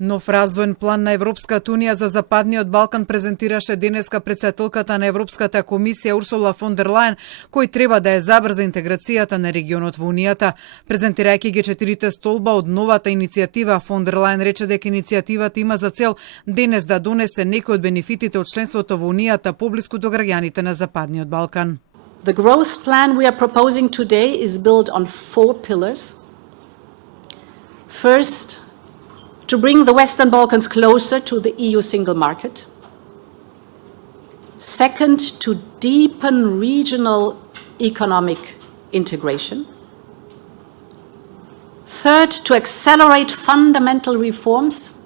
Нов развоен план на Европската Унија за Западниот Балкан презентираше денеска претседателката на Европската комисија Урсула фон дер Лајен, кој треба да ја забрза интеграцијата на регионот во Унијата. Презентирајќи ги 4 столба од новата иницијатива, фон дер Лајен рече дека иницијативата има за цел денес да донесе некои од бенефитите од членството во Унијата поблиску до граѓаните на Западниот Балкан. The growth plan we are proposing today is built on 4 pillars. First, to bring the Western Balkans closer to the EU single market. Second, to deepen regional economic integration. Third, to accelerate fundamental reforms.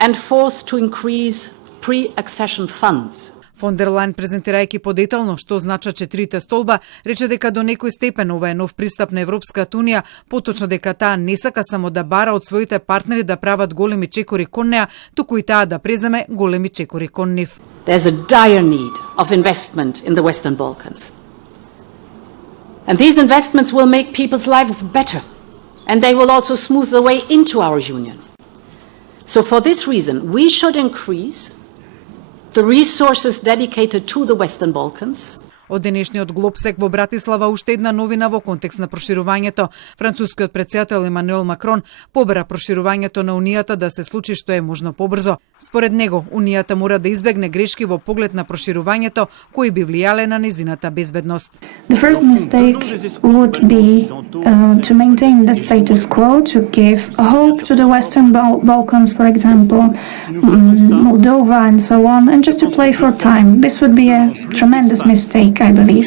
And fourth, to increase pre-accession funds. Фон дер Лајен, презентирајќи подетално што значат 4 столба, рече дека до некој степен ова е нов пристап на Европската Унија, поточно дека таа не сака само да бара од своите партнери да прават големи чекори кон неа, туку и таа да преземе големи чекори кон нив. There's a dire need of investment in the Western Balkans. And these investments will make people's lives better, and they will also smooth the way into our union. So for this reason, we should increase the resources dedicated to the Western Balkans. Од денешниот Глобсек во Братислава уште една новина во контекст на проширувањето. Францускиот претседател Емануел Макрон побара проширувањето на Унијата да се случи што е можно побрзо. Според него, Унијата мора да избегне грешки во поглед на проширувањето кои би влијале на незината безбедност. The first mistake would be to maintain the status quo, to give hope to the Western Balkans, for example, Moldova and so on, and just to play for time. This would be a tremendous mistake, I believe.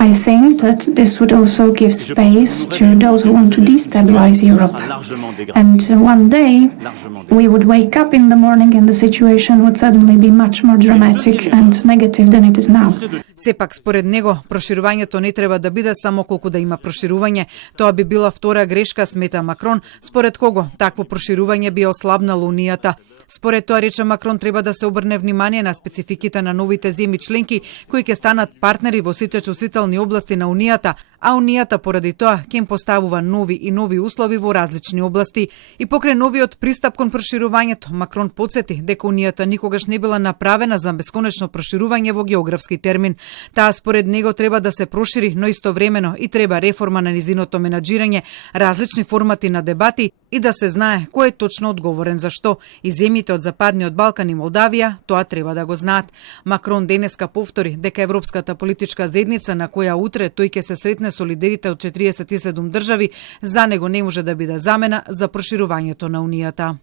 I think that this would also give space to those who want to destabilize Europe. And one day we would wake up in the morning and the situation would suddenly be much more dramatic and negative than it is now. Сепак, според него, проширувањето не треба да биде само колку да има проширување. Тоа би била втора грешка, смета Макрон, според кого такво проширување би ослабнало Унијата. Според тоа, рече Макрон, треба да се обрне внимание на спецификите на новите земји членки кои ќе станат партнери во сите чувствителни области на Унијата, а Унијата поради тоа ќе им поставува нови и нови услови во различни области. И покрај новиот пристап кон проширувањето, Макрон потсети дека Унијата никогаш не била направена за бесконечно проширување во географски термин. Таа според него треба да се прошири, но истовремено и треба реформа на низиното менаџирање, различни формати на дебати и да се знае кој е точно одговорен за што. И земјите од Западниот Балкан и Молдавија тоа треба да го знаат. Макрон денеска повтори дека Европската политичка заедница на која утре тој ќе се сретне со лидерите од 47 држави, за него не може да биде замена за проширувањето на Унијата.